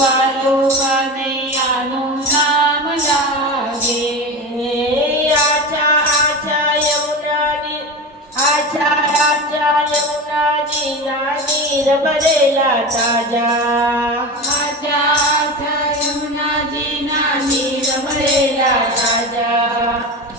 વાલું કનૈયાનું નામ લાગે. આછા આછા યમુનાજી ના નીર ભરેલા તાજા. આછા આછા યમુનાજીના નીર ભરેલા તાજા.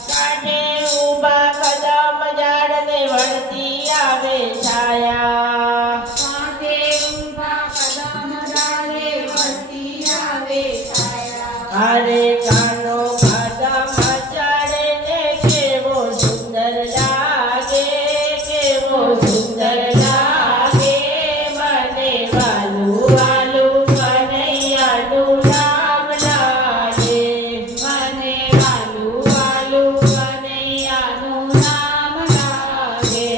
કાંઠે ઊભા કદમ ઝાડને વળતી આવે છાયા. કાંઠે ઊભા કદમ ઝાડે વળતી આવે છાયા. અરે કાનો કદમ ચડે ને કેવો સુંદર લાગે, કેવો સુંદર લાગે. મને વાલું વાલું કનૈયાનું નામ લાગે. મને વાલું વાલું કનૈયાનું નામ લાગે.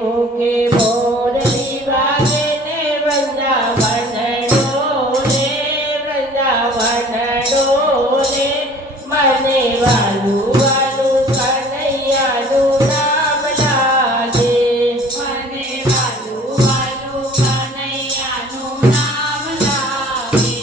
મોકે મોરલી વાગે ને વૃંદાવન ડોલે, વૃંદાવન ડોલે. મને વાલું વાલું કનૈયાનું નામ લાગે. મને વાલું વાલું કનૈયાનું નામ લાગે.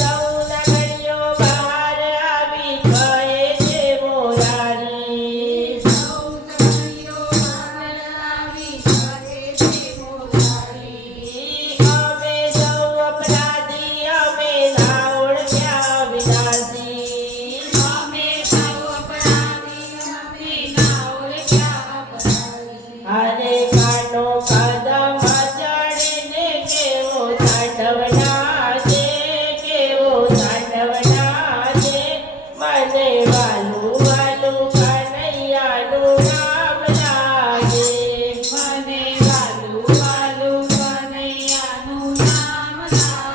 સૌ નગરીઓ બહાર આવી કહે છે મોરારી. સૌ નગરીઓ બહાર આવી કહે છે મોરારી. અમે સૌ અપરાધી, અમે ના ઓળખ્યા વિનાશી. અમે સૌ અપરાધી, અમે ના ઓળખ્યા અપરાધી. અરે કાનો કદમ ચડીને કેવો તાંડવ નાચે, કેવો તાંડવ નાચે. મને વાલું વાલું કનૈયાનું નામ લાગે. મને વાલું વાલું કનૈયાનું નામ લાગે.